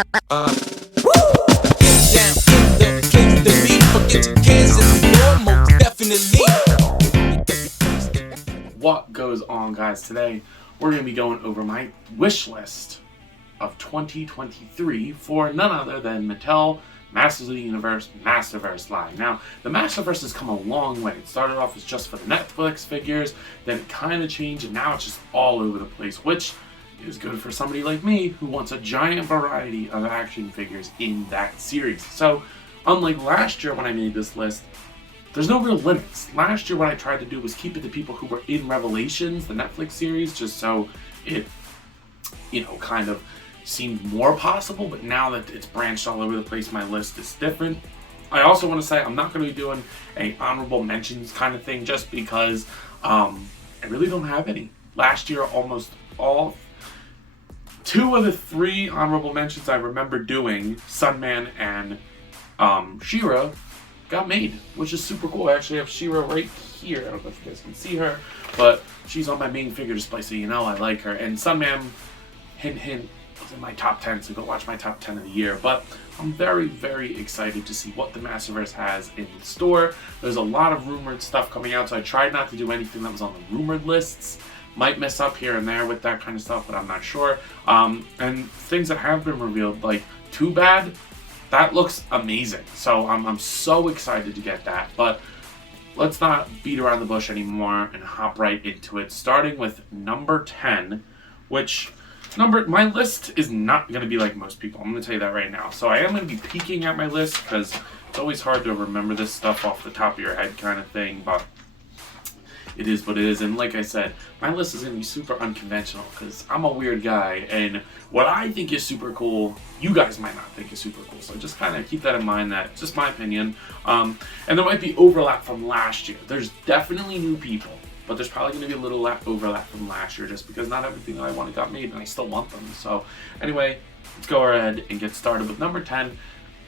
What goes on, guys? Today we're going to be going over my wish list of 2023 for none other than Mattel Masters of the Universe Masterverse line. Now, the Masterverse has come a long way. It started off as just for the Netflix figures, then it kind of changed, and now it's just all over the place, which is good for somebody like me who wants a giant variety of action figures in that series. So, unlike last year when I made this list, there's no real limits. Last year what I tried to do was keep it to people who were in Revelations, the Netflix series, just so it, kind of seemed more possible, but now that it's branched all over the place, my list is different. I also want to say I'm not going to be doing a honorable mentions kind of thing just because I really don't have any. Last year, almost all, 2 of the 3 honorable mentions I remember doing, Sunman and She-Ra, got made, which is super cool. I actually have She-Ra right here. I don't know if you guys can see her, but she's on my main figure display, so I like her. And Sunman, hint, hint, was in my top 10, so go watch my top 10 of the year. But I'm very, very excited to see what the Masterverse has in store. There's a lot of rumored stuff coming out, so I tried not to do anything that was on the rumored lists. Might mess up here and there with that kind of stuff, but I'm not sure. And things that have been revealed, like Too Bad, that looks amazing. So I'm so excited to get that. But let's not beat around the bush anymore and hop right into it. Starting with number 10, which my list is not going to be like most people. I'm going to tell you that right now. So I am going to be peeking at my list because it's always hard to remember this stuff off the top of your head kind of thing. But it is what it is. And like I said, my list is going to be super unconventional because I'm a weird guy. And what I think is super cool, you guys might not think is super cool. So just kind of keep that in mind. That's just my opinion. And there might be overlap from last year. There's definitely new people, but there's probably going to be a little overlap from last year just because not everything that I wanted got made and I still want them. So anyway, let's go ahead and get started with number 10.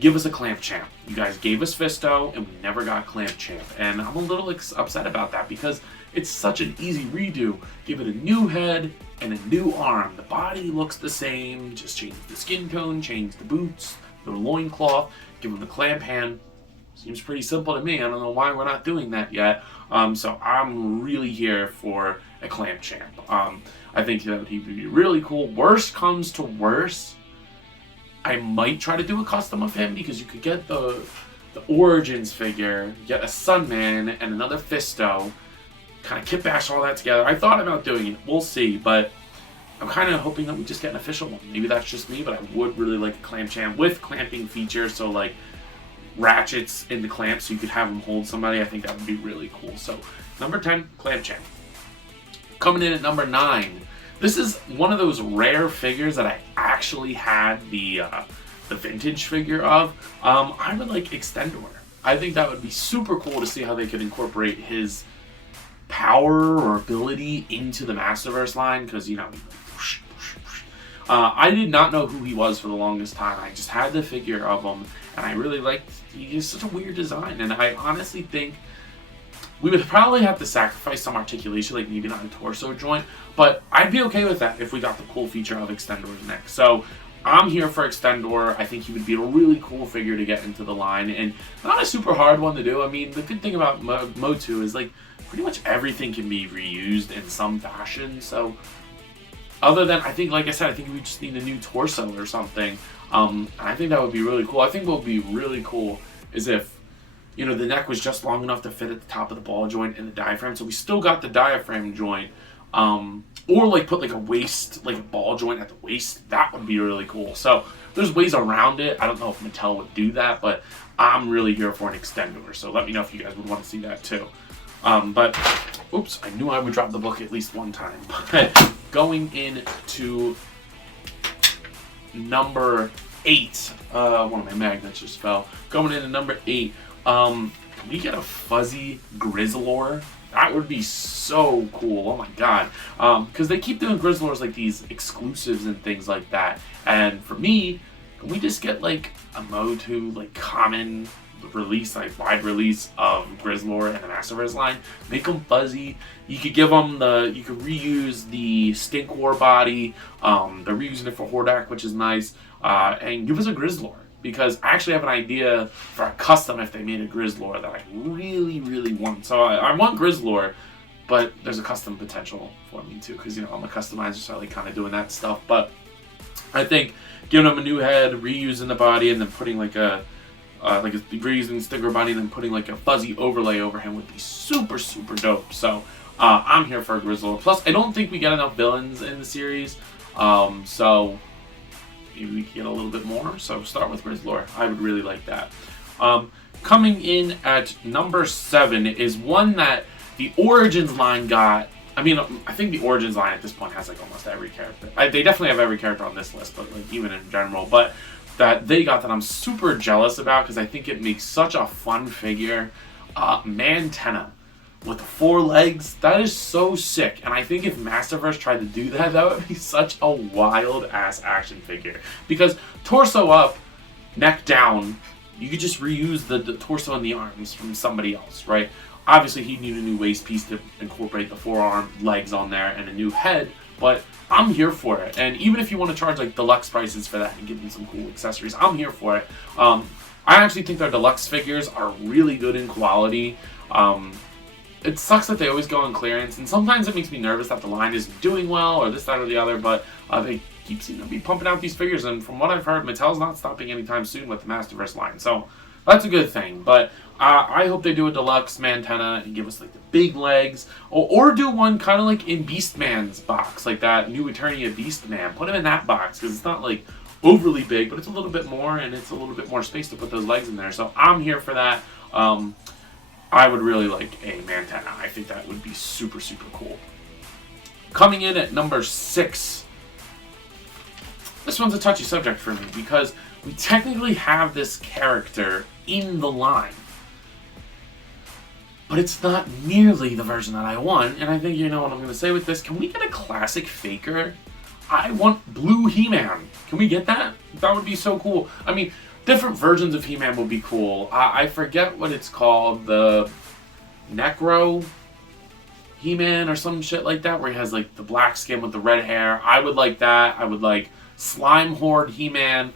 Give us a Clam Champ. You guys gave us Fisto, and we never got Clam Champ. And I'm a little upset about that because it's such an easy redo. Give it a new head and a new arm. The body looks the same, just change the skin tone, change the boots, the loincloth, give him the clamp hand. Seems pretty simple to me. I don't know why we're not doing that yet. So I'm really here for a Clam Champ. I think that he'd be really cool. Worst comes to worst, I might try to do a custom of him because you could get the Origins figure, get a Sunman, and another Fisto, kind of kit bash all that together. I thought about doing it. We'll see, but I'm kind of hoping that we just get an official one. Maybe that's just me, but I would really like a Clam Champ with clamping features, so like ratchets in the clamp so you could have him hold somebody. I think that would be really cool. So number 10, Clam Champ. Coming in at number 9. This is one of those rare figures that I actually had the vintage figure of. I would like Extendor. I think that would be super cool to see how they could incorporate his power or ability into the Masterverse line because, I did not know who he was for the longest time. I just had the figure of him, and I really liked, he's such a weird design, and I honestly think we would probably have to sacrifice some articulation, like maybe not a torso joint, but I'd be okay with that if we got the cool feature of Extendor's neck. So I'm here for Extendor. I think he would be a really cool figure to get into the line, and not a super hard one to do. I mean, the good thing about Motu is like pretty much everything can be reused in some fashion. So other than, I think, like I said, I think we just need a new torso or something. I think that would be really cool. I think what would be really cool is if the neck was just long enough to fit at the top of the ball joint and the diaphragm. So we still got the diaphragm joint. Or like put like a waist, like a ball joint at the waist. That would be really cool. So there's ways around it. I don't know if Mattel would do that, but I'm really here for an Extendor. So let me know if you guys would want to see that too. But, oops, I knew I would drop the book at least one time. But going into number 8, one of my magnets just fell. Going into number 8, we get a fuzzy Grizzlord. That would be so cool. Oh my god. Because they keep doing Grizzlords like these exclusives and things like that. And for me, can we just get like a Motu, like common release, like wide release of Grizzlord and the Masterverse line. Make them fuzzy. You could give them you could reuse the Stink War body. They're reusing it for Hordak, which is nice. And give us a Grizzlord, because I actually have an idea for a custom if they made a Grizzlord that I really, really want. So I want Grizzlord, but there's a custom potential for me too, because I'm a customizer, so I like kind of doing that stuff. But I think giving him a new head, reusing the body, and then putting reusing sticker body, and then putting like a fuzzy overlay over him would be super, super dope. So I'm here for a Grizzlord. Plus, I don't think we get enough villains in the series, so maybe we can get a little bit more. So start with Grizzlord. I would really like that. Coming in at number 7 is one that the Origins line got. I mean, I think the Origins line at this point has like almost every character. They definitely have every character on this list, but like even in general. But that they got that I'm super jealous about, because I think it makes such a fun figure. Mantana with the 4 legs. That is so sick. And I think if Masterverse tried to do that, that would be such a wild ass action figure. Because torso up, neck down, you could just reuse the torso and the arms from somebody else, right? Obviously, he'd need a new waist piece to incorporate the forearm, legs on there, and a new head, but I'm here for it. And even if you want to charge like deluxe prices for that and give them some cool accessories, I'm here for it. I actually think their deluxe figures are really good in quality. It sucks that they always go on clearance, and sometimes it makes me nervous that the line isn't doing well, or this, that, or the other, but they keep seeming to be pumping out these figures, and from what I've heard, Mattel's not stopping anytime soon with the Masterverse line, so that's a good thing. But I hope they do a deluxe Mantana and give us like the big legs, or do one kind of like in Beastman's box, like that New Eternia Beastman. Put him in that box, because it's not like overly big, but it's a little bit more, and it's a little bit more space to put those legs in there. So I'm here for that. I would really like a Mantana. I think that would be super, super cool. Coming in at number 6. This one's a touchy subject for me, because we technically have this character in the line, but it's not nearly the version that I want. And I think you know what I'm going to say with this. Can we get a classic Faker? I want blue He-Man. Can we get that? That would be so cool. I mean, different versions of He-Man would be cool. I forget what it's called. The Necro He-Man or some shit like that, where he has like the black skin with the red hair. I would like that. I would like Slime Horde He-Man.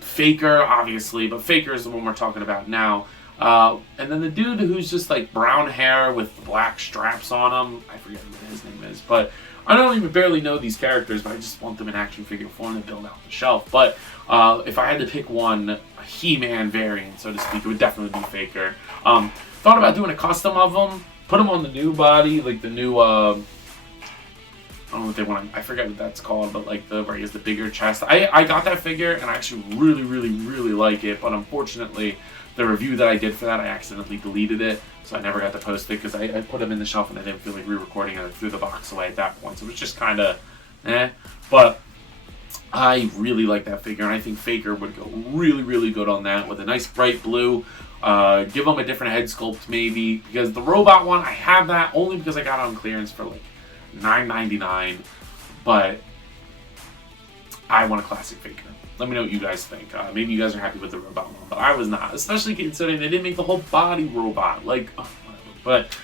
Faker, obviously, but Faker is the one we're talking about now. And then the dude who's just like brown hair with the black straps on him. I forget what his name is, but I don't even barely know these characters, but I just want them in action figure form to build out the shelf. But if I had to pick one, a He-Man variant, so to speak, it would definitely be Faker. Thought about doing a custom of them, put them on the new body, like the new, I don't know what they want. I forget what that's called, but like where he has the bigger chest. I got that figure, and I actually really, really, really like it. But unfortunately, the review that I did for that, I accidentally deleted it, so I never got to post it, because I put him in the shelf and I didn't feel like re-recording it. I threw the box away at that point, so it was just kind of But I really like that figure, and I think Faker would go really, really good on that with a nice bright blue. Give him a different head sculpt maybe, because the robot one, I have that only because I got it on clearance for like $9.99, but I want a classic Faker. Let me know what you guys think. Maybe you guys are happy with the robot one, but I was not, especially considering they didn't make the whole body robot. Like, whatever. But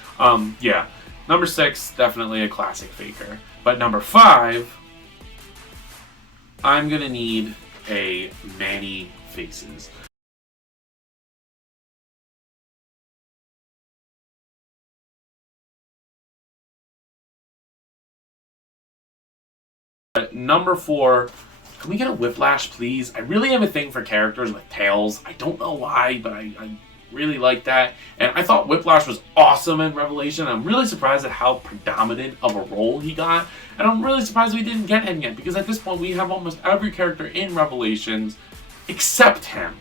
yeah, number 6, definitely a classic Faker. But number 5, I'm gonna need a Manny Faces. Number 4, can we get a Whiplash, please? I really have a thing for characters with tails. I don't know why, but I really like that. And I thought Whiplash was awesome in Revelation. I'm really surprised at how predominant of a role he got. And I'm really surprised we didn't get him yet, because at this point we have almost every character in Revelations except him.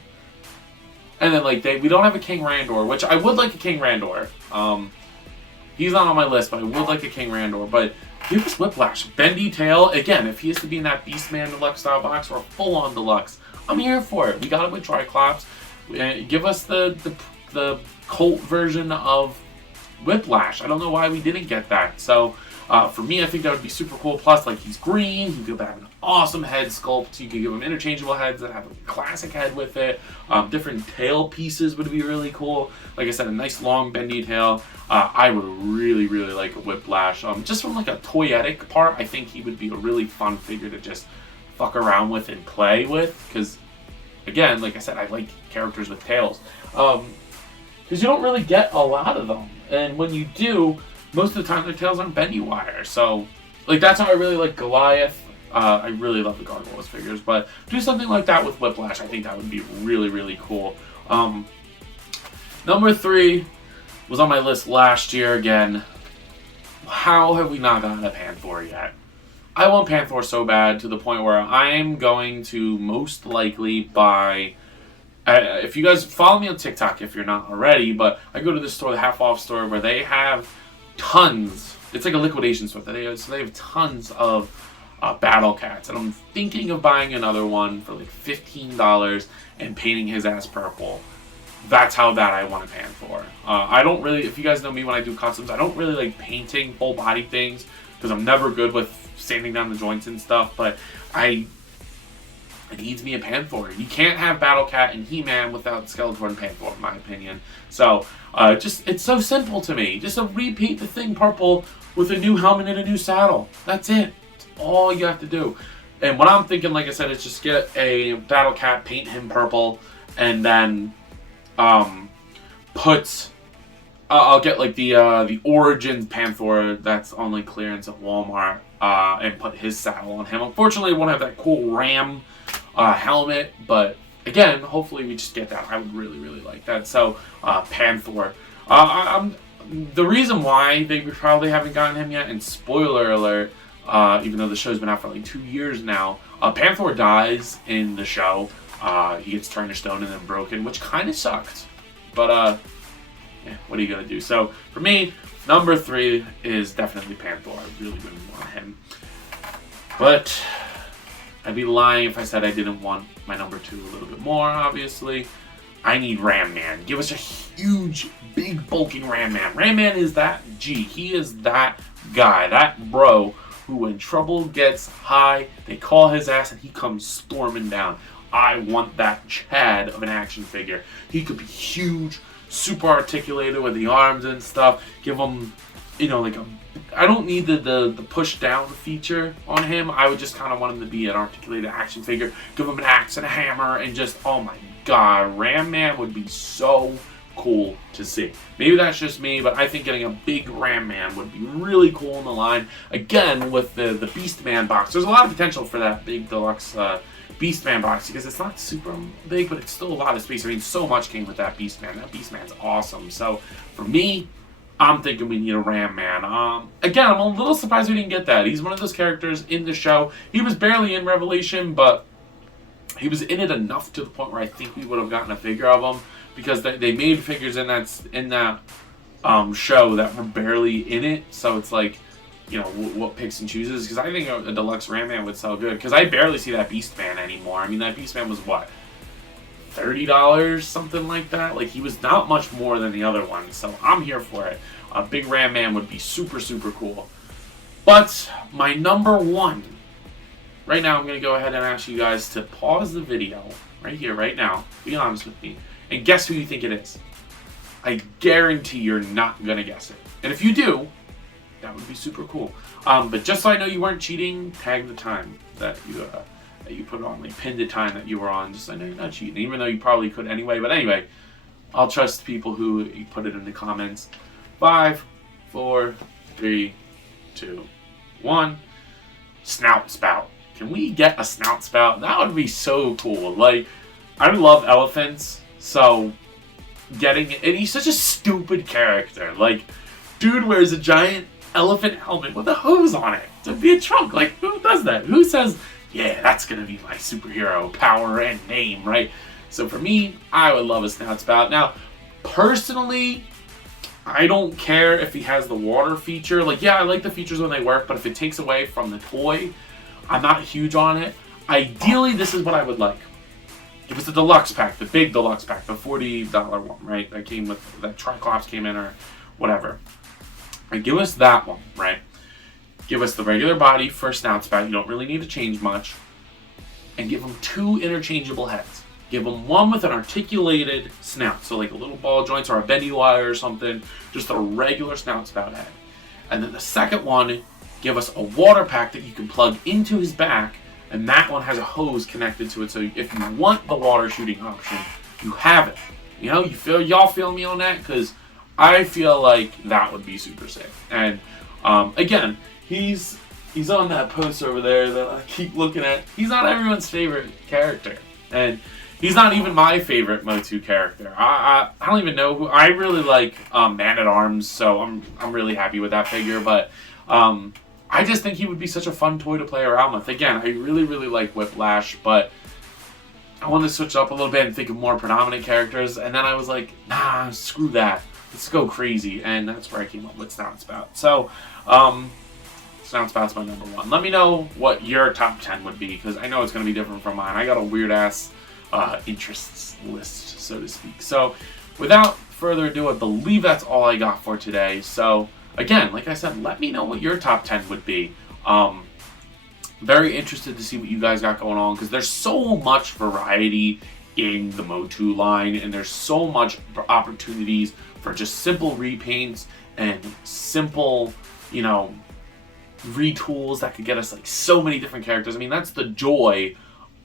And then like we don't have a King Randor, which I would like a King Randor. He's not on my list, but I would like a King Randor. But give us Whiplash. Bendy tail. Again, if he has to be in that Beastman Deluxe style box or full-on deluxe, I'm here for it. We got it with Triclops. Give us the Colt version of Whiplash. I don't know why we didn't get that. So for me, I think that would be super cool. Plus, like, he's green. He could have an awesome head sculpt. You can give them interchangeable heads that have a classic head with it. Different tail pieces would be really cool. Like I said, a nice long bendy tail. I would really, really like a Whiplash. Just from like a toyetic part, I think he would be a really fun figure to just fuck around with and play with. Because, again, like I said, I like characters with tails. Because you don't really get a lot of them. And when you do, most of the time their tails aren't bendy wire. So, like, that's how I really like Goliath. I really love the Gargoyles figures, but do something like that with Whiplash. I think that would be really, really cool. Number 3 was on my list last year again. How have we not gotten a Panther yet? I want Panther so bad to the point where I'm going to most likely buy... if you guys follow me on TikTok, if you're not already, but I go to this store, the Half Off store, where they have tons. It's like a liquidation store. So they have tons of Battle Cats, and I'm thinking of buying another one for like $15 and painting his ass purple. That's how bad I want a Panther. I don't really, if you guys know me when I do customs, I don't really like painting full body things because I'm never good with sanding down the joints and stuff, but it needs me a Panther. You can't have Battle Cat and He-Man without Skeletor and Panther, in my opinion. So, it's so simple to me. Just repaint the thing purple with a new helmet and a new saddle. That's it. All you have to do. And what I'm thinking, like I said, is just get a Battle Cat, paint him purple, and then I'll get like the Origins Panther that's on like clearance at Walmart, and put his saddle on him. Unfortunately, it won't have that cool Ram helmet, but again, hopefully we just get that. I would really, really like that. So Panther. The reason why they probably haven't gotten him yet, and spoiler alert, even though the show's been out for like 2 years now, Panther dies in the show. He gets turned to stone and then broken, which kind of sucked. But, yeah, what are you going to do? So, for me, number 3 is definitely Panther. I really, really want him. But I'd be lying if I said I didn't want my number 2 a little bit more, obviously. I need Ram Man. Give us a huge, big, bulking Ram Man. Ram Man is that G. He is that guy, that bro, who when trouble gets high, they call his ass and he comes storming down. I want that Chad of an action figure. He could be huge, super articulated with the arms and stuff. Give him, like I don't need the push down feature on him. I would just kind of want him to be an articulated action figure. Give him an axe and a hammer and just, oh my god, Ram Man would be so cool to see. Maybe that's just me, but I think getting a big Ram Man would be really cool in the line. Again, with the Beast Man box, there's a lot of potential for that big deluxe Beast Man box because it's not super big, but it's still a lot of space. I mean, so much came with that Beast Man. That Beast Man's awesome. So for me, I'm thinking we need a Ram Man. Again, I'm a little surprised we didn't get that. He's one of those characters in the show. He was barely in Revelation, but he was in it enough to the point where I think we would have gotten a figure of him. Because they made figures in that show that were barely in it, so it's like, what picks and chooses. Because I think a deluxe Ram Man would sell good. Because I barely see that Beast Man anymore. I mean, that Beast Man was what, $30, something like that. Like, he was not much more than the other ones, so I'm here for it. A big Ram Man would be super, super cool. But my number 1, right now, I'm gonna go ahead and ask you guys to pause the video right here, right now. Be honest with me. And guess who you think it is. I guarantee you're not going to guess it. And if you do, that would be super cool. But just so I know you weren't cheating, tag the time that you put on. Like, pin the time that you were on, just so I know you're not cheating. Even though you probably could anyway. But anyway, I'll trust people who put it in the comments. 5, 4, 3, 2, 1. Snout Spout. Can we get a Snout Spout? That would be so cool. Like, I love elephants. So, and he's such a stupid character. Like, dude wears a giant elephant helmet with a hose on it to be a trunk. Like, who does that? Who says, yeah, that's gonna be my superhero power and name, right? So for me, I would love a Snout Spout. Now, personally, I don't care if he has the water feature. Like, yeah, I like the features when they work, but if it takes away from the toy, I'm not huge on it. Ideally, this is what I would like. It was the deluxe pack, the big deluxe pack, the $40 one, right? That came with, that Triclops came in or whatever. And give us that one, right? give us the regular body for Snout Spout. You don't really need to change much. And give them 2 interchangeable heads. Give them one with an articulated snout, so like a little ball joints or a bendy wire or something, just a regular Snout Spout head. And then the second one, give us a water pack that you can plug into his back, and that one has a hose connected to it, so if you want the water shooting option, you have it. You know, y'all feel me on that? Because I feel like that would be super sick. And again, he's on that post over there that I keep looking at. He's not everyone's favorite character, and he's not even my favorite Motu character. I don't even know who. I really like Man-at-Arms, so I'm really happy with that figure. But I just think he would be such a fun toy to play around with. Again, I really like Whiplash, but I want to switch up a little bit and think of more predominant characters. And then I was like, nah, screw that. Let's go crazy. And that's where I came up with Snout Spout. So, Snout Spout's my number 1. Let me know what your top 10 would be, because I know it's going to be different from mine. I got a weird-ass interests list, so to speak. So, without further ado, I believe that's all I got for today. So, again, like I said, let me know what your top 10 would be. Very interested to see what you guys got going on, because there's so much variety in the Motu line, and there's so much opportunities for just simple repaints and simple, you know, retools that could get us like so many different characters. I mean, that's the joy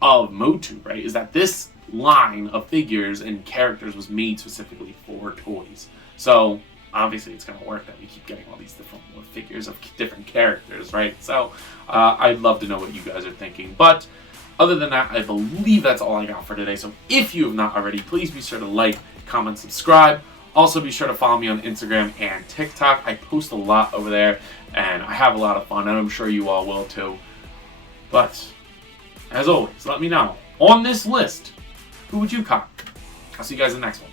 of Motu, right? Is that this line of figures and characters was made specifically for toys. So obviously it's going to work that we keep getting all these different figures of different characters, right? So I'd love to know what you guys are thinking. But other than that, I believe that's all I got for today. So if you have not already, please be sure to like, comment, subscribe. Also be sure to follow me on Instagram and TikTok. I post a lot over there, and I have a lot of fun, and I'm sure you all will too. But as always, let me know on this list, who would you cop? I'll see you guys in the next one.